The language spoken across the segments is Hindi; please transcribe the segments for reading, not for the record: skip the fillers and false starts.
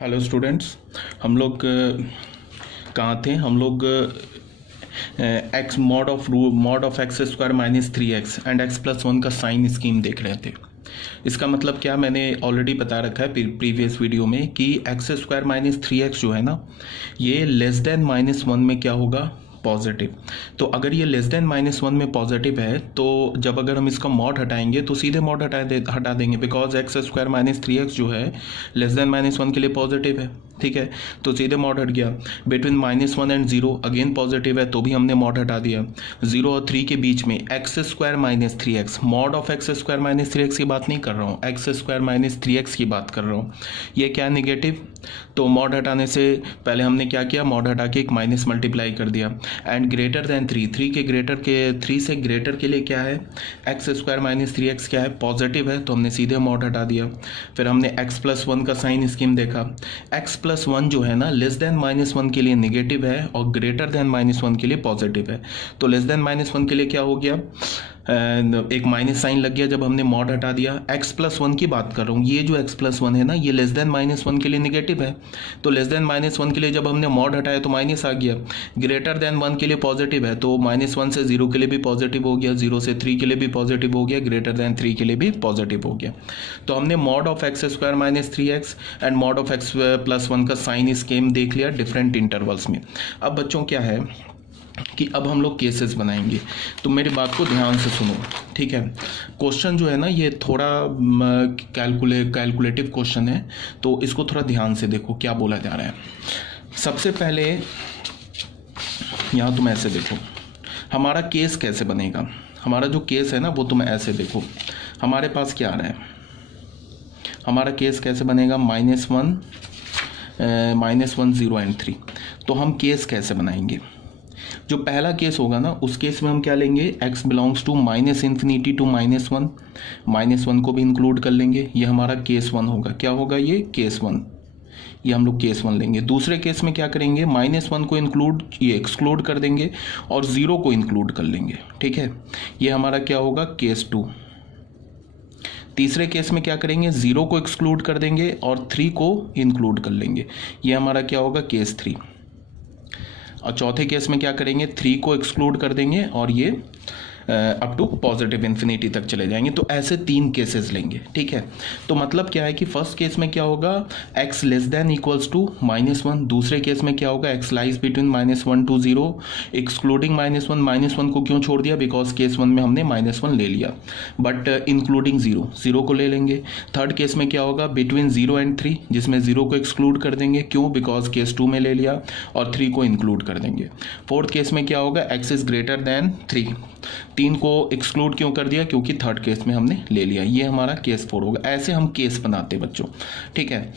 Hello students. हम लोग कहाँ थे? हम लोग x mod of x square minus 3x and x plus one का साइन स्कीम देख रहे थे। इसका मतलब क्या, मैंने ऑलरेडी बता रखा है प्रीवियस वीडियो में कि एक्स स्क्वायर माइनस 3x जो है ना, ये लेस देन माइनस वन में क्या होगा, पॉजिटिव। तो अगर ये लेस देन माइनस वन में पॉजिटिव है तो जब अगर हम इसका मॉड हटाएंगे तो सीधे मॉड हटा देंगे, because x square minus 3x जो है लेस देन माइनस वन के लिए पॉजिटिव है। ठीक है, तो सीधे मॉड हट गया। Between minus one and zero again positive है, तो भी हमने मॉड हटा दिया। जीरो और थ्री के बीच में x square minus 3x, mod of x square minus 3x की बात नहीं कर रहा हूँ, एक्स स्क्वायर माइनस 3x की बात कर रहा हूँ। ये क्या है, नेगेटिव। तो मॉड हटाने से पहले हमने क्या किया, मॉड हटा के एक माइनस मल्टीप्लाई कर दिया। And greater than three, three से ग्रेटर के लिए क्या है, एक्स स्क्वायर माइनस 3x क्या है, पॉजिटिव है, तो हमने सीधे मॉड हटा दिया। फिर हमने एक्स प्लस वन का साइन स्कीम देखा। एक्स प्लस वन जो है ना, लेस देन माइनस वन के लिए नेगेटिव है और ग्रेटर देन माइनस वन के लिए पॉजिटिव है। तो लेस देन माइनस वन के लिए क्या हो गया, एक माइनस साइन लग गया जब हमने मॉड हटा दिया। एक्स प्लस वन की बात कर रहा हूँ, ये जो एक्स प्लस वन है ना, ये लेस देन माइनस वन के लिए नेगेटिव है। तो लेस देन माइनस वन के लिए जब हमने मॉड हटाया तो माइनस आ गया। ग्रेटर देन वन के लिए पॉजिटिव है, तो माइनस वन से जीरो के लिए भी पॉजिटिव हो गया, जीरो से थ्री के लिए भी पॉजिटिव हो गया, ग्रेटर देन थ्री के लिए भी पॉजिटिव हो गया। तो हमने mod of x square minus 3x and mod of x plus one का साइन स्कीम देख लिया डिफरेंट इंटरवल्स में। अब बच्चों क्या है कि अब हम लोग केसेस बनाएंगे, तो मेरी बात को ध्यान से सुनो, ठीक है। क्वेश्चन जो है ना, ये थोड़ा कैलकुलेटिव क्वेश्चन है, तो इसको थोड़ा ध्यान से देखो क्या बोला जा रहा है। सबसे पहले यहाँ तुम ऐसे देखो, हमारा केस कैसे बनेगा। हमारा जो केस है ना, वो तुम ऐसे देखो, हमारे पास क्या आ रहा है, हमारा केस कैसे बनेगा, minus one zero and three. तो हम केस कैसे बनाएंगे, जो पहला केस होगा ना, उस केस में हम क्या लेंगे, x belongs to minus infinity to minus one को भी इंक्लूड कर लेंगे। ये हमारा केस वन होगा। क्या होगा ये, केस वन। ये हम लोग केस वन लेंगे। दूसरे केस में क्या करेंगे, माइनस वन को एक्सक्लूड कर देंगे और जीरो को इंक्लूड कर लेंगे। ठीक है, ये हमारा क्या होगा, केस टू। तीसरे केस में क्या करेंगे, जीरो को एक्सक्लूड कर देंगे और थ्री को इंक्लूड कर लेंगे। ये हमारा क्या होगा, केस थ्री। और चौथे केस में क्या करेंगे, थ्री को एक्सक्लूड कर देंगे और ये अप टू पॉजिटिव इन्फिनिटी तक चले जाएंगे। तो ऐसे तीन केसेस लेंगे। ठीक है, तो मतलब क्या है कि फर्स्ट केस में क्या होगा, x less than equals to minus one. दूसरे केस में क्या होगा, x lies between minus one to zero excluding minus one को क्यों छोड़ दिया, बिकॉज केस वन में हमने माइनस वन ले लिया, बट इंक्लूडिंग जीरो को ले लेंगे। थर्ड केस में क्या होगा, बिटवीन जीरो एंड थ्री, जिसमें जीरो को एक्सक्लूड कर देंगे, क्यों, बिकॉज केस टू में ले लिया, और थ्री को इंक्लूड कर देंगे। फोर्थ केस में क्या होगा, x is greater then three, तीन को एक्सक्लूड क्यों कर दिया, क्योंकि थर्ड केस में हमने ले लिया। ये हमारा केस फोर होगा। ऐसे हम केस बनाते बच्चों। ठीक है,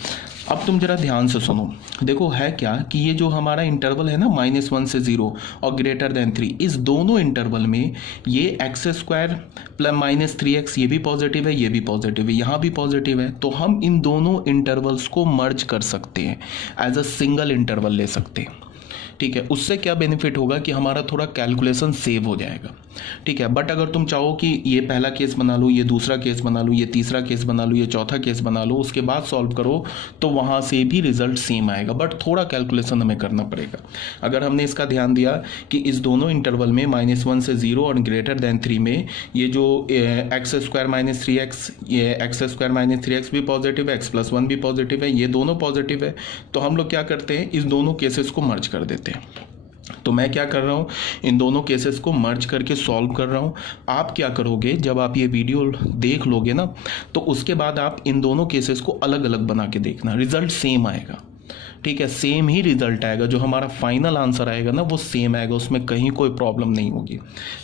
अब तुम जरा ध्यान से सुनो। देखो है क्या कि ये जो हमारा इंटरवल है ना, माइनस वन से जीरो और ग्रेटर देन थ्री, इस दोनों इंटरवल में ये x square plus minus 3x ये भी पॉजिटिव है, ये भी पॉजिटिव है, यहाँ भी पॉजिटिव है। तो हम इन दोनों इंटरवल्स को मर्ज कर सकते हैं, एज अ सिंगल इंटरवल ले सकते हैं। ठीक है, उससे क्या बेनिफिट होगा कि हमारा थोड़ा कैलकुलेशन सेव हो जाएगा। ठीक है, बट अगर तुम चाहो कि ये पहला केस बना लो, ये दूसरा केस बना लो, ये तीसरा केस बना लो, ये चौथा केस बना लो, उसके बाद सॉल्व करो, तो वहाँ से भी रिजल्ट सेम आएगा, बट थोड़ा कैलकुलेशन हमें करना पड़ेगा। अगर हमने इसका ध्यान दिया कि इस दोनों इंटरवल में माइनस वन से जीरो और ग्रेटर देन थ्री में ये जो x square minus three x, ये एक्स स्क्वायर माइनस 3x भी पॉजिटिव है, एक्स प्लस वन भी पॉजिटिव है, ये दोनों पॉजिटिव है, तो हम लोग क्या करते हैं, इस दोनों केसेस को मर्ज कर देते हैं। तो मैं क्या कर रहा हूँ, इन दोनों केसेस को मर्ज करके सॉल्व कर रहा हूँ। आप क्या करोगे, जब आप ये वीडियो देख लोगे ना, तो उसके बाद आप इन दोनों केसेस को अलग अलग बना के देखना, रिजल्ट सेम आएगा। ठीक है, सेम ही रिजल्ट आएगा, जो हमारा फाइनल आंसर आएगा ना, वो सेम आएगा, उसमें कहीं कोई प्रॉब्लम नहीं होगी।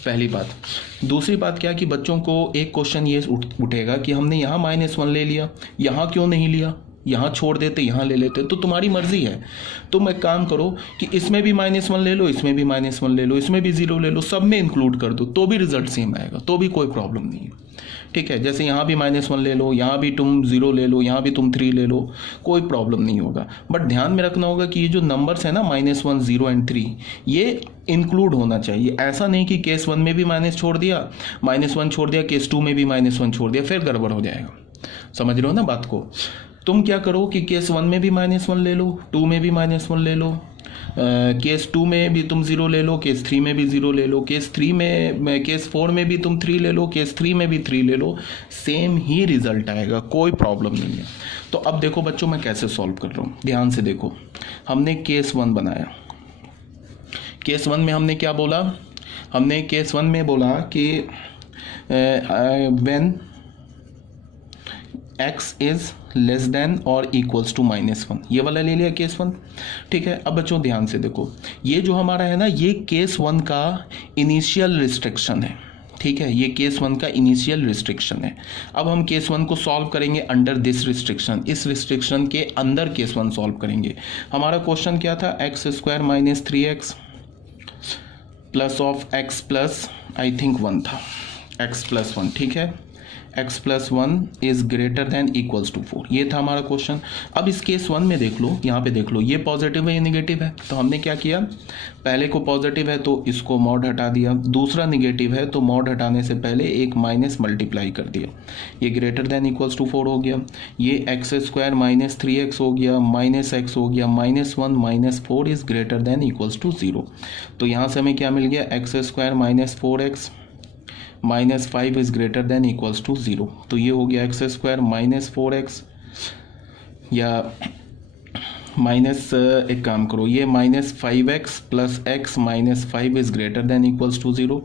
पहली बात। दूसरी बात क्या कि बच्चों को एक क्वेश्चन ये उठेगा कि हमने यहाँ माइनस वन ले लिया, यहाँ क्यों नहीं लिया, यहाँ छोड़ देते, यहाँ ले लेते। तो तुम्हारी मर्जी है, तुम एक काम करो कि इसमें भी माइनस वन ले लो, इसमें भी माइनस वन ले लो, इसमें भी जीरो ले लो, सब में इंक्लूड कर दो, तो भी रिजल्ट सेम आएगा, तो भी कोई प्रॉब्लम नहीं है। ठीक है, जैसे यहाँ भी माइनस वन ले लो, यहाँ भी तुम जीरो ले लो, यहाँ भी तुम थ्री ले लो, कोई प्रॉब्लम नहीं होगा। बट ध्यान में रखना होगा कि ये जो नंबर्स है ना, minus one zero and three, ये इंक्लूड होना चाहिए। ऐसा नहीं कि केस वन में भी माइनस छोड़ दिया, माइनस वन छोड़ दिया, केस टू में भी माइनस वन छोड़ दिया, फिर गड़बड़ हो जाएगा। समझ रहे हो ना बात को। तुम क्या करो कि केस 1 में भी -1 ले लो, 2 में भी -1 ले लो, केस 2 में भी तुम 0 ले लो, केस 3 में भी 0 ले लो, केस 4 में भी तुम 3 ले लो, केस 3 में भी 3 ले लो, सेम ही रिजल्ट आएगा, कोई प्रॉब्लम नहीं है। तो अब देखो बच्चों मैं कैसे सॉल्व कर रहा हूँ, ध्यान से देखो। हमने केस 1 बनाया, केस 1 में हमने क्या बोला, हमने केस 1 में बोला कि when x is less than और इक्वल्स टू -1, ये वाला ले लिया केस 1, ठीक है। अब बच्चों ध्यान से देखो, ये जो हमारा है ना, ये केस 1 का इनिशियल रिस्ट्रिक्शन है, ठीक है, ये केस 1 का इनिशियल रिस्ट्रिक्शन है। अब हम केस 1 को सॉल्व करेंगे अंडर दिस रिस्ट्रिक्शन, इस रिस्ट्रिक्शन के अंदर केस 1 सॉल्व करेंगे। हमारा क्वेश्चन क्या था, x² - 3x plus of x plus I think 1 था, x + 1, ठीक है, x + 1 is greater than equals to 4, ये था हमारा क्वेश्चन। अब इस केस 1 में देख लो, यहाँ पे देख लो, ये पॉजिटिव है ये नेगेटिव है, तो हमने क्या किया, पहले को पॉजिटिव है तो इसको मॉड हटा दिया, दूसरा नेगेटिव है तो मॉड हटाने से पहले एक माइनस मल्टीप्लाई कर दिया, ये ग्रेटर देन इक्वल्स टू 4 हो गया, ये x² - 3x हो गया, -x हो गया, -1 - 4 is greater than equals to 0। तो यहाँ से हमें क्या मिल गया, x² - 4x -5 is greater than equals to 0। तो ये हो गया x² - 4x, या एक काम करो, ये -5x + x - 5 is greater than equals to 0।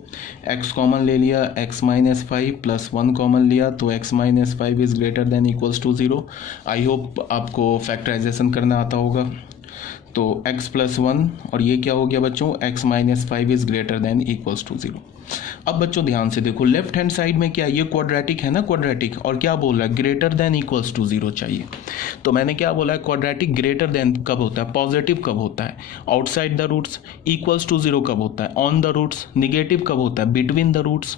x common ले लिया, x - 5 + 1 कॉमन लिया, तो x - 5 is greater than equals to 0। I hope आपको फैक्टराइजेशन करना आता होगा। तो x + 1 और ये क्या हो गया बच्चों, x - 5 is greater than equals to 0। अब बच्चों ध्यान से देखो, लेफ्ट हैंड साइड में क्या, ये क्वाड्रेटिक है ना, क्वाड्रेटिक, और क्या बोल रहा है, ग्रेटर देन इक्वल्स टू 0 चाहिए। तो मैंने क्या बोला है, क्वाड्रेटिक ग्रेटर देन कब होता है, पॉजिटिव कब होता है, outside the roots, equals to 0 कब होता है, ऑन द रूट्स, निगेटिव कब होता है, बिटवीन द रूट्स।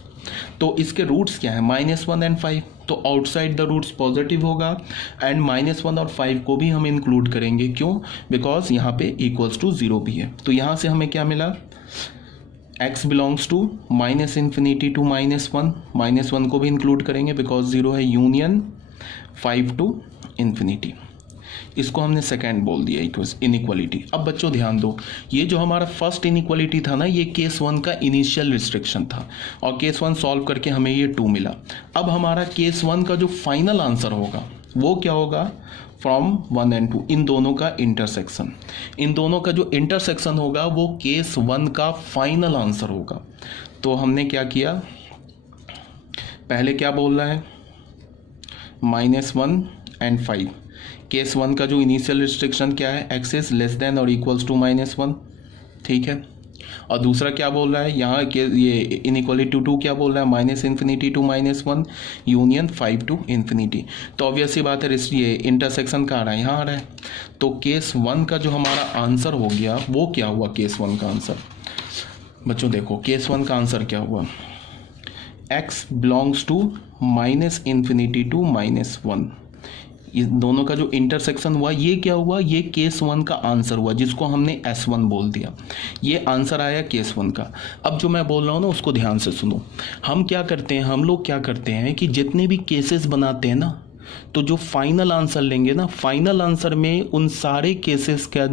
तो इसके रूट्स क्या है, -1 और 5, तो आउटसाइड द रूट्स पॉजिटिव होगा, एंड -1 और 5 को भी हम इंक्लूड करेंगे, क्यों, बिकॉज यहाँ पे इक्वल्स टू 0 भी है। तो यहाँ से हमें क्या मिला, x बिलोंग्स टू -∞ टू -1, -1 को भी इंक्लूड करेंगे बिकॉज 0 है, यूनियन 5 टू ∞। इसको हमने सेकेंड बोल दिया इनइक्वालिटी। अब बच्चों ध्यान दो, ये जो हमारा फर्स्ट इनइक्वालिटी था ना, ये केस 1 का इनिशियल रिस्ट्रिक्शन था, और केस 1 सॉल्व करके हमें ये 2 मिला। अब हमारा केस 1 का जो फाइनल आंसर होगा वो क्या होगा, फ्रॉम 1 और 2, इन दोनों का इंटरसेक्शन, इन दोनों का जो इंटरसेक्शन होगा वो केस 1 का फाइनल आंसर होगा। तो हमने क्या किया, पहले क्या बोल रहा है, -1 और 5, केस 1 का जो इनिशियल रिस्ट्रिक्शन क्या है, x इज लेस देन और इक्वल्स टू -1, ठीक है। और दूसरा क्या बोल रहा है यहाँ के, ये इनइक्वालिटी 2 क्या बोल रहा है, -∞ टू -1 यूनियन 5 टू ∞। तो ऑब्वियसली बात है, ये इंटरसेक्शन का आ रहा है, यहाँ आ रहा है। तो केस 1 का जो हमारा आंसर हो गया वो क्या हुआ, केस 1 का आंसर बच्चों देखो, केस 1 का आंसर क्या हुआ, x बिलोंग्स टू -∞ टू -1, ये दोनों का जो इंटरसेक्शन हुआ ये क्या हुआ, ये केस 1 का आंसर हुआ, जिसको हमने S1 बोल दिया, ये आंसर आया केस 1 का। अब जो मैं बोल रहा हूँ ना उसको ध्यान से सुनो, हम क्या करते हैं, हम लोग क्या करते हैं कि जितने भी केसेस बनाते हैं ना, तो जो फाइनल आंसर लेंगे ना, फाइनल आंसर में उन सारे केसेस का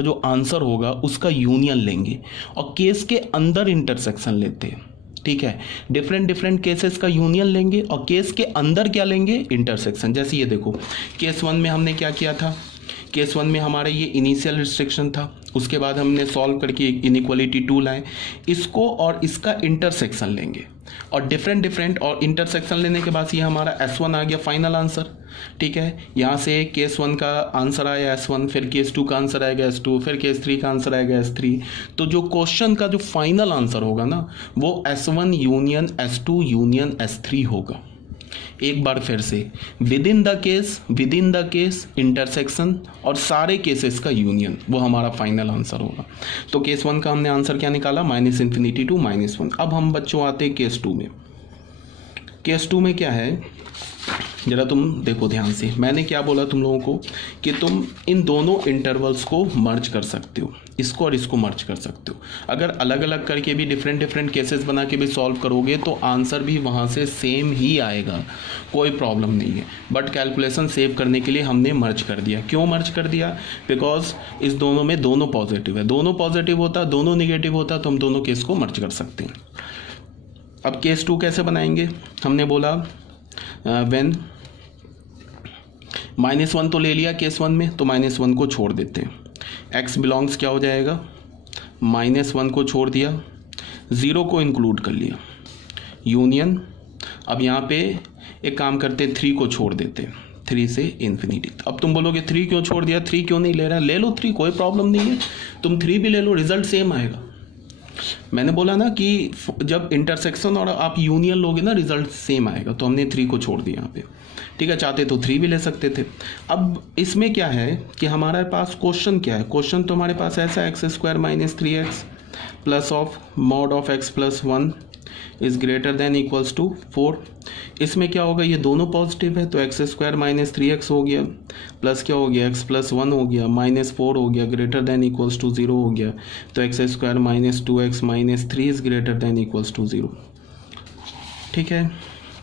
जो आंसर होगा उसका यूनियन लेंगे, और केस के अंदर इंटरसेक्शन लेते हैं, ठीक है, डिफरेंट केसेस का यूनियन लेंगे और केस के अंदर क्या लेंगे, इंटरसेक्शन। जैसे ये देखो, केस 1 में हमने क्या किया था, केस 1 में हमारा ये इनिशियल रिस्ट्रिक्शन था, उसके बाद हमने सॉल्व करके इनइक्वालिटी 2 लाए, इसको और इसका इंटरसेक्शन लेंगे, और डिफरेंट और इंटरसेक्शन लेने के बाद ये हमारा S1 आ गया फाइनल आंसर, ठीक है। यहाँ से केस 1 का आंसर आया S1, फिर केस 2 का आंसर आएगा S2, फिर केस 3 का आंसर आएगा S3। तो जो क्वेश्चन का जो फाइनल आंसर होगा ना, वो S1 union S2 union S3 होगा। एक बार फिर से, with in the case intersection और सारे केसेस का यूनियन, वो हमारा फाइनल आंसर होगा। तो केस 1 का हमने आंसर क्या निकाला, -∞ टू -1। अब हम बच्चों आते हैं केस 2 में। केस 2 में क्या है, जरा तुम देखो ध्यान से, मैंने क्या बोला तुम लोगों को कि तुम इन दोनों इंटरवल्स को मर्ज कर सकते हो, इसको और इसको मर्ज कर सकते हो। अगर अलग अलग करके भी डिफरेंट केसेस बना के भी सॉल्व करोगे तो आंसर भी वहाँ से सेम ही आएगा, कोई प्रॉब्लम नहीं है। बट कैलकुलेशन सेव करने के लिए हमने मर्ज कर दिया। क्यों मर्ज कर दिया? बिकॉज इस दोनों में दोनों पॉजिटिव है, दोनों पॉजिटिव होता, दोनों निगेटिव होता तो हम दोनों केस को मर्ज कर सकते हैं। अब केस 2 कैसे बनाएंगे? हमने बोला व्हेन -1 तो ले लिया केस 1 में, तो -1 को छोड़ देते हैं। x बिलोंग्स क्या हो जाएगा? -1 को छोड़ दिया, 0 को इंक्लूड कर लिया, यूनियन। अब यहाँ पे एक काम करते, 3 को छोड़ देते, 3 से इन्फिनिटी। अब तुम बोलोगे 3 क्यों छोड़ दिया, 3 क्यों नहीं ले रहा? ले लो 3, कोई प्रॉब्लम नहीं है, तुम 3 भी ले लो, रिजल्ट सेम आएगा। मैंने बोला ना कि जब इंटरसेक्शन और आप यूनियन लोगे ना रिजल्ट सेम आएगा, तो हमने 3 को छोड़ दिया यहाँ पे। ठीक है, चाहते तो 3 भी ले सकते थे। अब इसमें क्या है कि हमारे पास क्वेश्चन क्या है? क्वेश्चन तो हमारे पास ऐसा है, x² - 3x plus of mod of x + 1 is greater than equals to 4। इसमें क्या होगा, ये दोनों पॉजिटिव है तो x² - 3x हो गया, प्लस क्या हो गया, x + 1 हो गया, -4 हो गया, ग्रेटर देन इक्वल्स टू 0 हो गया, तो x² - 2x - 3 is greater than equals to 0। ठीक है,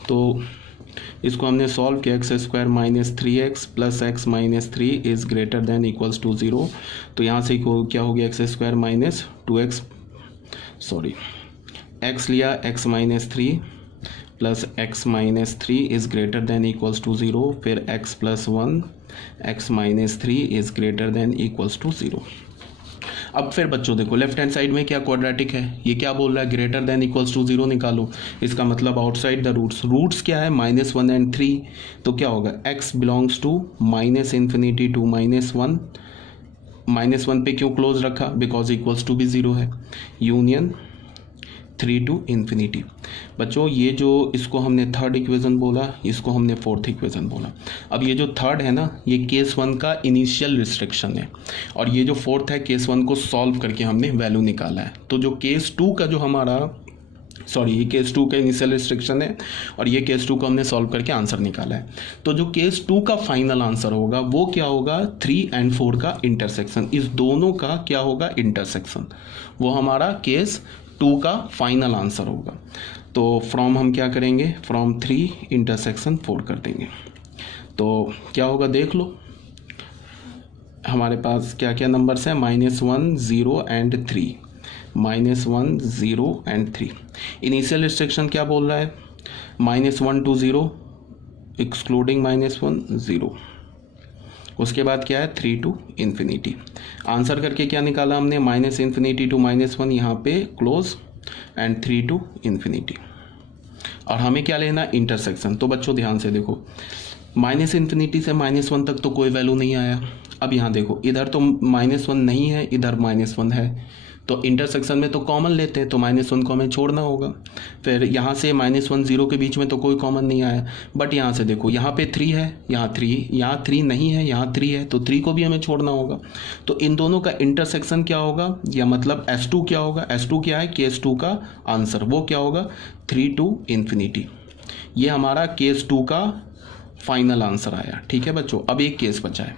तो इसको हमने सॉल्व किया, x² - 3x plus x - 3 is greater than equals to 0। तो यहाँ से क्या हो गया, x² - 2x x लिया, x - 3 plus x - 3 is greater than equals to 0, फिर x + 1 x - 3 is greater than equals to 0। अब फिर बच्चों देखो लेफ्ट हैंड साइड में क्या क्वाड्रेटिक है, ये क्या बोल रहा है, ग्रेटर देन इक्वल्स टू 0 निकालो। इसका मतलब आउटसाइड द रूट्स, रूट्स क्या है, -1 एंड 3, तो क्या होगा, x बिलोंग्स टू -∞ टू -1, -1 पे क्यों क्लोज रखा, बिकॉज इक्वल्स टू भी 0 है, यूनियन 3 टू इन्फिनिटी। बच्चों ये जो इसको हमने थर्ड इक्वेशन बोला, इसको हमने फोर्थ इक्वेशन बोला। अब ये जो थर्ड है ना, ये केस 1 का इनिशियल रिस्ट्रिक्शन है, और ये जो फोर्थ है केस 1 को सॉल्व करके हमने वैल्यू निकाला है। तो जो केस 2 का जो हमारा ये केस 2 का इनिशियल रिस्ट्रिक्शन है, और ये केस 2 को हमने सॉल्व करके आंसर निकाला है। तो जो केस 2 का फाइनल आंसर होगा वो क्या होगा, 3 एंड 4 का इंटरसेक्शन, इस दोनों का क्या होगा, इंटरसेक्शन, वो हमारा केस 2 का फाइनल आंसर होगा। तो फ्रॉम हम क्या करेंगे, फ्रॉम 3 इंटरसेक्शन 4 कर देंगे। तो क्या होगा देख लो, हमारे पास क्या क्या नंबर्स हैं, -1 0 एंड 3, -1 0 एंड 3। इनिशियल रिस्ट्रिक्शन क्या बोल रहा है, -1 to 0 एक्सक्लूडिंग -1 0। उसके बाद क्या है, 3 टू इन्फिनिटी। आंसर करके क्या निकाला हमने, -∞ टू -1 यहाँ पे क्लोज, एंड 3 टू इन्फिनिटी। और हमें क्या लेना, इंटरसेक्शन। तो बच्चों ध्यान से देखो, -∞ से -1 तक तो कोई वैल्यू नहीं आया। अब यहाँ देखो, इधर तो -1 नहीं है, इधर -1 है, तो इंटरसेक्शन में तो कॉमन लेते हैं, तो -1 को हमें छोड़ना होगा। फिर यहाँ से -1 0 के बीच में तो कोई कॉमन नहीं आया, बट यहाँ से देखो, यहाँ पे 3 है, यहाँ 3 नहीं है, यहाँ 3 है, तो 3 को भी हमें छोड़ना होगा। तो इन दोनों का इंटरसेक्शन क्या होगा, या मतलब S2 क्या होगा, S2 क्या है, केस 2 का आंसर, वो क्या होगा, 3 टू इन्फिनिटी। ये हमारा केस 2 का फाइनल आंसर आया। ठीक है बच्चों, अब एक केस बचा है,